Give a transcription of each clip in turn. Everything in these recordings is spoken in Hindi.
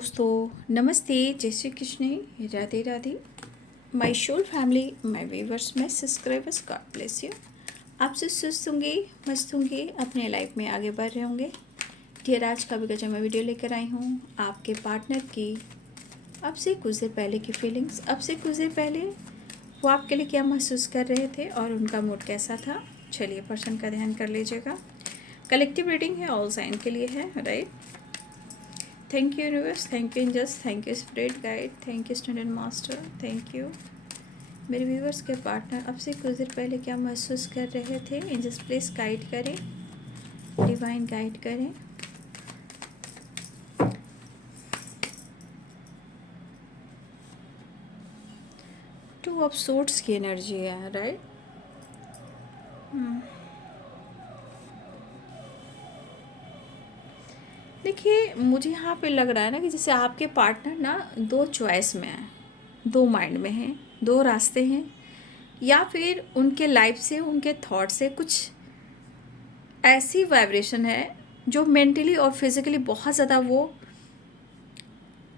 दोस्तों, नमस्ते, जय Shri Krishna, Radhe Radhe. My soul family, my viewers, my subscribers, God bless you. आप सब स्वस्थ होंगे, मस्त होंगे, अपने लाइफ में आगे बढ़ रहे होंगे। डियर, आज का भी गजब मैं वीडियो लेकर आई हूँ आपके पार्टनर की अब से कुछ देर पहले की फीलिंग्स। अब से कुछ देर पहले वो आपके लिए क्या महसूस कर रहे थे और उनका मूड कैसा था। चलिए, पर्सन का ध्यान कर लीजिएगा। कलेक्टिव रीडिंग है, ऑल साइन के लिए है, right. Thank you universe, thank you angels, thank you spirit guide, thank you student master, thank you. मेरे व्यूवर्स के पार्टनर अब से कुछ देर पहले क्या महसूस कर रहे थे। एंजल्स प्लीज गाइड करें, डिवाइन गाइड करें। टू ऑफ सोर्ड्स की एनर्जी है, राइट। देखिए, मुझे यहाँ पे लग रहा है ना कि जैसे आपके पार्टनर ना दो चॉइस में है, दो माइंड में हैं, दो रास्ते हैं, या फिर उनके लाइफ से, उनके थॉट से कुछ ऐसी वाइब्रेशन है जो मेंटली और फिज़िकली बहुत ज़्यादा वो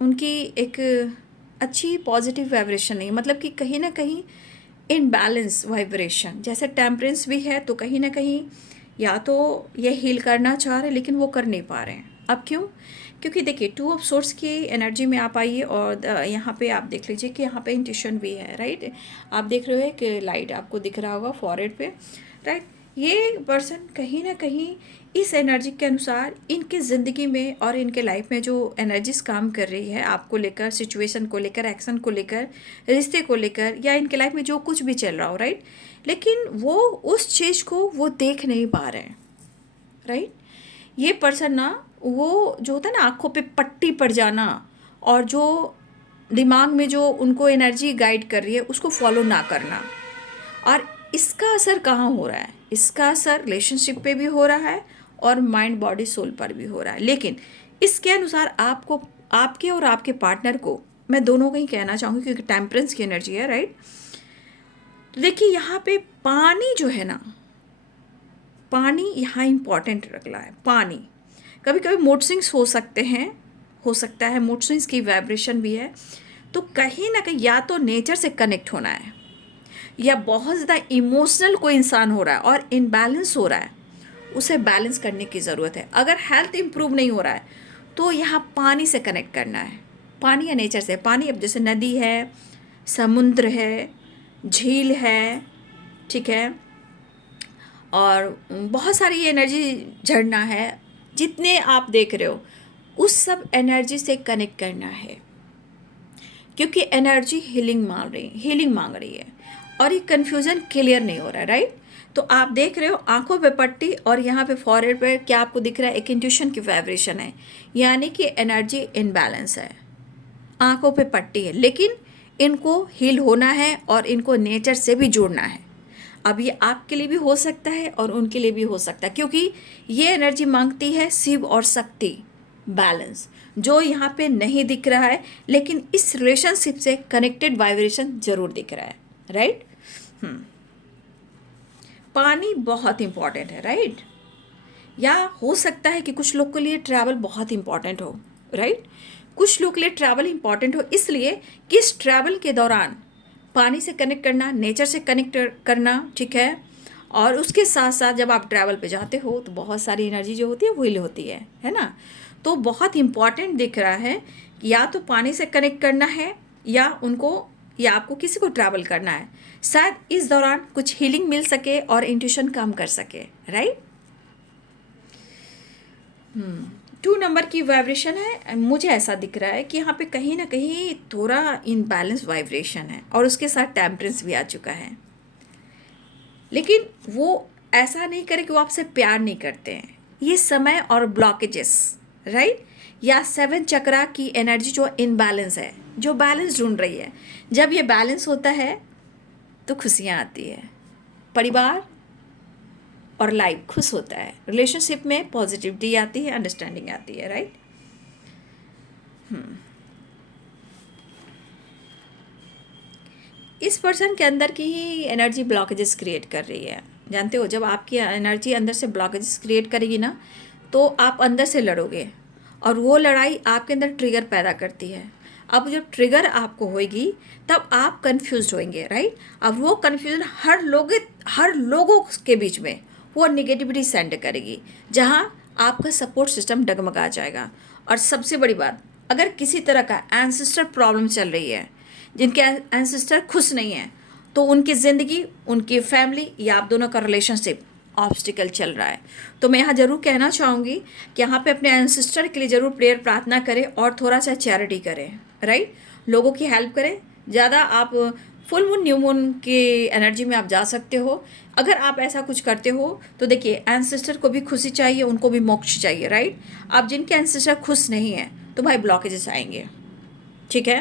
उनकी एक अच्छी पॉजिटिव वाइब्रेशन नहीं, मतलब कि कहीं ना कहीं इनबैलेंस वाइब्रेशन। जैसे टेम्परेंस भी है तो कहीं ना कहीं या तो ये हील करना चाह रहे हैं लेकिन वो कर नहीं पा रहे हैं। अब क्यों? क्योंकि देखिए, टू ऑफ सोर्स की एनर्जी में आप आइए और यहाँ पे आप देख लीजिए कि यहाँ पे इंट्यूशन भी है, राइट। आप देख रहे हो कि लाइट आपको दिख रहा होगा फॉरहेड पे, राइट। ये पर्सन कहीं ना कहीं इस एनर्जी के अनुसार इनके ज़िंदगी में और इनके लाइफ में जो एनर्जीज काम कर रही है आपको लेकर, सिचुएशन को लेकर, एक्शन को लेकर, रिश्ते को लेकर, या इनके लाइफ में जो कुछ भी चल रहा हो, राइट, लेकिन वो उस चीज़ को वो देख नहीं पा रहे हैं, राइट। ये पर्सन ना, वो जो होता है ना आँखों पे पट्टी पड़ जाना, और जो दिमाग में जो उनको एनर्जी गाइड कर रही है उसको फॉलो ना करना, और इसका असर कहाँ हो रहा है? इसका असर रिलेशनशिप पे भी हो रहा है और माइंड बॉडी सोल पर भी हो रहा है। लेकिन इसके अनुसार आपको, आपके और आपके पार्टनर को, मैं दोनों को ही कहना चाहूँगी क्योंकि टेम्परेंस की एनर्जी है, राइट। तो देखिए, यहाँ पे पानी जो है ना, पानी यहाँ इम्पॉर्टेंट रख रहा है। पानी कभी कभी मूड स्विंग्स हो सकते हैं, हो सकता है मूड स्विंग्स की वाइब्रेशन भी है, तो कहीं ना कहीं या तो नेचर से कनेक्ट होना है, या बहुत ज़्यादा इमोशनल कोई इंसान हो रहा है और इनबैलेंस हो रहा है, उसे बैलेंस करने की ज़रूरत है। अगर हेल्थ इंप्रूव नहीं हो रहा है तो यहाँ पानी से कनेक्ट करना है, पानी या नेचर से। पानी अब जैसे नदी है, समुद्र है, झील है, ठीक है, और बहुत सारी एनर्जी, झरना है, जितने आप देख रहे हो उस सब एनर्जी से कनेक्ट करना है, क्योंकि एनर्जी हीलिंग मांग रही है और ये कन्फ्यूज़न क्लियर नहीं हो रहा है, राइट। तो आप देख रहे हो आंखों पे पट्टी और यहाँ पे फॉरहेड पे क्या आपको दिख रहा है? एक इंट्यूशन की वाइब्रेशन है, यानी कि एनर्जी इनबैलेंस है, आंखों पे पट्टी है। लेकिन इनको हील होना है और इनको नेचर से भी जुड़ना है। अब ये आपके लिए भी हो सकता है और उनके लिए भी हो सकता है, क्योंकि ये एनर्जी मांगती है शिव और शक्ति बैलेंस, जो यहाँ पे नहीं दिख रहा है, लेकिन इस रिलेशनशिप से कनेक्टेड वाइब्रेशन जरूर दिख रहा है, राइट। पानी बहुत इंपॉर्टेंट है, राइट। या हो सकता है कि कुछ लोग के लिए ट्रैवल बहुत इंपॉर्टेंट हो, राइट। कुछ लोग के लिए ट्रैवल इंपॉर्टेंट हो इसलिए कि इस ट्रैवल के दौरान पानी से कनेक्ट करना, नेचर से कनेक्ट करना, ठीक है। और उसके साथ साथ जब आप ट्रैवल पे जाते हो तो बहुत सारी एनर्जी जो होती है वो हील होती है ना। तो बहुत इंपॉर्टेंट दिख रहा है कि या तो पानी से कनेक्ट करना है, या उनको, या आपको किसी को ट्रैवल करना है, शायद इस दौरान कुछ हीलिंग मिल सके और इंट्यूशन काम कर सके, राइट। 2 नंबर की वाइब्रेशन है, मुझे ऐसा दिख रहा है कि यहाँ पे कहीं ना कहीं थोड़ा इनबैलेंस वाइब्रेशन है और उसके साथ टेम्परेंस भी आ चुका है। लेकिन वो ऐसा नहीं करे कि वो आपसे प्यार नहीं करते हैं, ये समय और ब्लॉकेजेस, राइट, या 7 चक्रा की एनर्जी जो इनबैलेंस है, जो बैलेंस ढूंढ रही है। जब ये बैलेंस होता है तो खुशियाँ आती है, परिवार और लाइफ खुश होता है, रिलेशनशिप में पॉजिटिविटी आती है, अंडरस्टैंडिंग आती है, राइट। इस पर्सन के अंदर की ही एनर्जी ब्लॉकेजेस क्रिएट कर रही है। जानते हो, जब आपकी एनर्जी अंदर से ब्लॉकेजेस क्रिएट करेगी ना, तो आप अंदर से लड़ोगे और वो लड़ाई आपके अंदर ट्रिगर पैदा करती है। अब जब ट्रिगर आपको होएगी तब आप कंफ्यूज होंगे, राइट। अब वो कंफ्यूजन हर लोगों के बीच में वो निगेटिविटी सेंड करेगी, जहाँ आपका सपोर्ट सिस्टम डगमगा जाएगा। और सबसे बड़ी बात, अगर किसी तरह का एंसेस्टर प्रॉब्लम चल रही है, जिनके एंसेस्टर खुश नहीं है, तो उनकी ज़िंदगी, उनकी फैमिली या आप दोनों का रिलेशनशिप ऑब्स्टिकल चल रहा है। तो मैं यहाँ ज़रूर कहना चाहूँगी कि यहाँ पे अपने एंसेस्टर के लिए ज़रूर प्रेयर प्रार्थना करें और थोड़ा सा चैरिटी करें, राइट। लोगों की हेल्प करें। ज़्यादा आप फुल मून न्यू मून की एनर्जी में आप जा सकते हो। अगर आप ऐसा कुछ करते हो तो देखिए, एंसेस्टर को भी खुशी चाहिए, उनको भी मोक्ष चाहिए, राइट। आप जिनके एंसेस्टर खुश नहीं हैं तो भाई ब्लॉकेजेस आएंगे, ठीक है।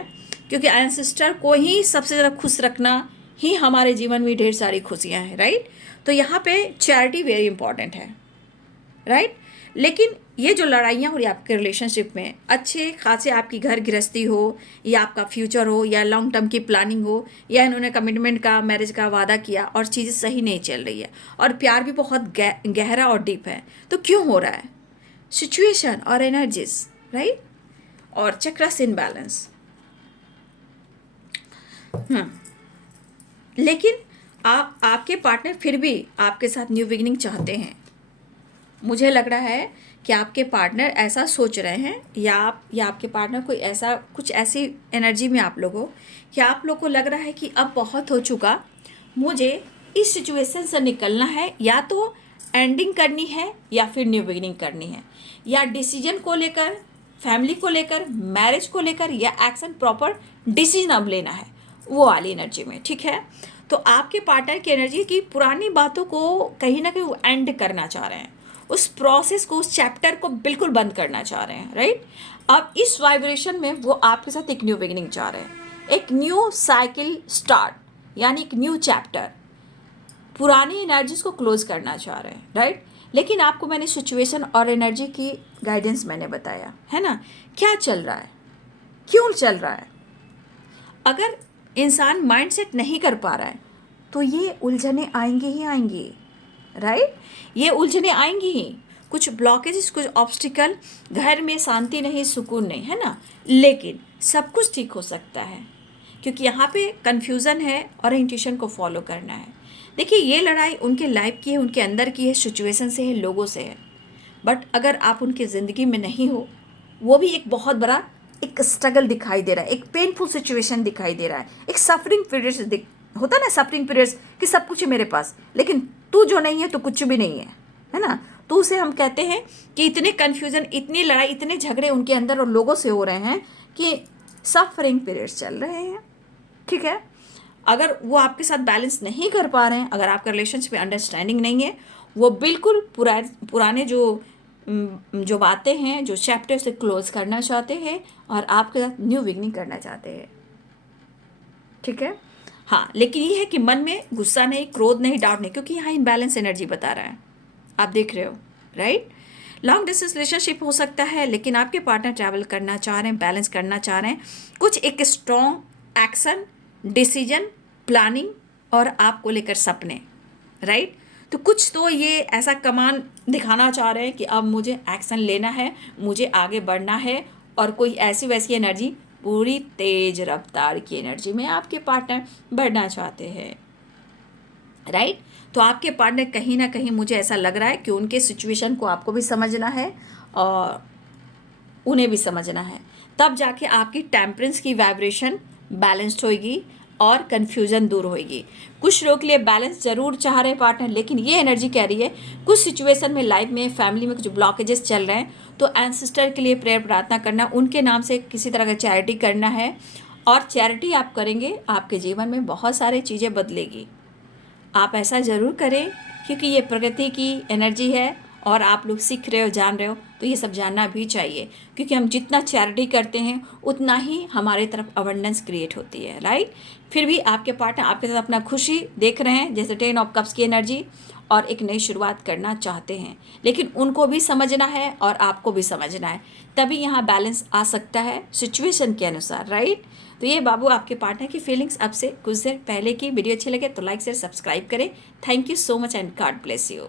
क्योंकि एंसेस्टर को ही सबसे ज़्यादा खुश रखना ही हमारे जीवन में ढेर सारी खुशियाँ हैं, राइट। तो यहाँ पे चैरिटी वेरी इंपॉर्टेंट है, राइट। लेकिन ये जो लड़ाइयाँ हो रही आपके रिलेशनशिप में, अच्छे खासे आपकी घर गृहस्थी हो या आपका फ्यूचर हो या लॉन्ग टर्म की प्लानिंग हो, या इन्होंने कमिटमेंट का, मैरिज का वादा किया और चीज़ें सही नहीं चल रही है और प्यार भी बहुत गहरा और डीप है, तो क्यों हो रहा है? सिचुएशन और एनर्जीज, राइट, और चक्रस इनबैलेंस। लेकिन आपके पार्टनर फिर भी आपके साथ न्यू बिगिनिंग चाहते हैं। मुझे लग रहा है कि आपके पार्टनर ऐसा सोच रहे हैं, या आपके पार्टनर कोई ऐसा कुछ ऐसी एनर्जी में आप लोग हो कि आप लोग को लग रहा है कि अब बहुत हो चुका, मुझे इस सिचुएशन से निकलना है, या तो एंडिंग करनी है या फिर न्यू बिगिनिंग करनी है, या डिसीजन को लेकर, फैमिली को लेकर, मैरिज को लेकर, या एक्शन प्रॉपर डिसीजन अब लेना है, वो वाली एनर्जी में, ठीक है। तो आपके पार्टनर की एनर्जी की पुरानी बातों को कहीं ना कहीं वो एंड करना चाह रहे हैं, उस प्रोसेस को, उस चैप्टर को बिल्कुल बंद करना चाह रहे हैं, राइट। अब इस वाइब्रेशन में वो आपके साथ एक न्यू बिगिनिंग चाह रहे हैं, एक न्यू साइकिल स्टार्ट, यानी एक न्यू चैप्टर, पुरानी एनर्जीज को क्लोज करना चाह रहे हैं, राइट। लेकिन आपको मैंने सिचुएशन और एनर्जी की गाइडेंस मैंने बताया है ना, क्या चल रहा है, क्यों चल रहा है। अगर इंसान माइंडसेट नहीं कर पा रहा है तो ये उलझने आएंगी ही आएंगी, राइट। ये उलझने आएंगी ही, कुछ ब्लॉकेजेस, कुछ ऑब्स्टिकल, घर में शांति नहीं, सुकून नहीं, है ना। लेकिन सब कुछ ठीक हो सकता है, क्योंकि यहाँ पे कन्फ्यूज़न है और इंट्यूशन को फॉलो करना है। देखिए, ये लड़ाई उनके लाइफ की है, उनके अंदर की है, सिचुएशन से है, लोगों से है। बट अगर आप उनकी ज़िंदगी में नहीं हो, वो भी एक बहुत बड़ा एक स्ट्रगल दिखाई दे रहा है, एक पेनफुल सिचुएशन दिखाई दे रहा है, एक सफरिंग पीरियड होता है ना, सफरिंग पीरियड्स, कि सब कुछ है मेरे पास लेकिन तू जो नहीं है तो कुछ भी नहीं है ना। तो उसे हम कहते हैं कि इतने कन्फ्यूज़न, इतनी लड़ाई, इतने झगड़े उनके अंदर और लोगों से हो रहे हैं कि सफरिंग पीरियड्स चल रहे हैं, ठीक है। अगर वो आपके साथ बैलेंस नहीं कर पा रहे हैं, अगर आपका रिलेशनशिप में अंडरस्टैंडिंग नहीं है, वो बिल्कुल पुराने जो बातें हैं, जो चैप्टर से क्लोज करना चाहते हैं और आपके साथ न्यू बिगनिंग करना चाहते हैं, ठीक है। हाँ, लेकिन ये है कि मन में गुस्सा नहीं, क्रोध नहीं, डाउट नहीं, क्योंकि यहाँ इनबैलेंस एनर्जी बता रहा है, आप देख रहे हो, राइट। लॉन्ग डिस्टेंस रिलेशनशिप हो सकता है, लेकिन आपके पार्टनर ट्रैवल करना चाह रहे हैं, बैलेंस करना चाह रहे हैं, कुछ एक स्ट्रॉन्ग एक्शन, डिसीजन, प्लानिंग और आपको लेकर सपने, राइट। तो कुछ तो ये ऐसा कमान दिखाना चाह रहे हैं कि अब मुझे एक्शन लेना है, मुझे आगे बढ़ना है, और कोई ऐसी वैसी एनर्जी, पूरी तेज रफ्तार की एनर्जी में आपके पार्टनर बढ़ना चाहते हैं, राइट। तो आपके पार्टनर कहीं ना कहीं, मुझे ऐसा लग रहा है कि उनके सिचुएशन को आपको भी समझना है और उन्हें भी समझना है, तब जाके आपकी टेम्परेंस की वाइब्रेशन बैलेंस्ड होगी और कन्फ्यूज़न दूर होगी। कुछ लोग के लिए बैलेंस ज़रूर चाह रहे पार्टनर, लेकिन ये एनर्जी कह रही है कुछ सिचुएशन में, लाइफ में, फैमिली में कुछ ब्लॉकेजेस चल रहे हैं, तो एंसेस्टर के लिए प्रेयर प्रार्थना करना, उनके नाम से किसी तरह का चैरिटी करना है, और चैरिटी आप करेंगे, आपके जीवन में बहुत सारी चीज़ें बदलेगी। आप ऐसा ज़रूर करें, क्योंकि ये प्रकृति की एनर्जी है और आप लोग सीख रहे हो, जान रहे हो, तो ये सब जानना भी चाहिए, क्योंकि हम जितना चैरिटी करते हैं उतना ही हमारे तरफ अबंडेंस क्रिएट होती है, राइट। फिर भी आपके पार्टनर आपके साथ अपना खुशी देख रहे हैं, जैसे 10 ऑफ कप्स की एनर्जी, और एक नई शुरुआत करना चाहते हैं, लेकिन उनको भी समझना है और आपको भी समझना है, तभी यहाँ बैलेंस आ सकता है सिचुएशन के अनुसार, राइट। तो ये बाबू आपके पार्टनर की फीलिंग्स अब से कुछ देर पहले की। वीडियो अच्छी लगे तो लाइक शेयर सब्सक्राइब करें। Thank you so much and God bless you.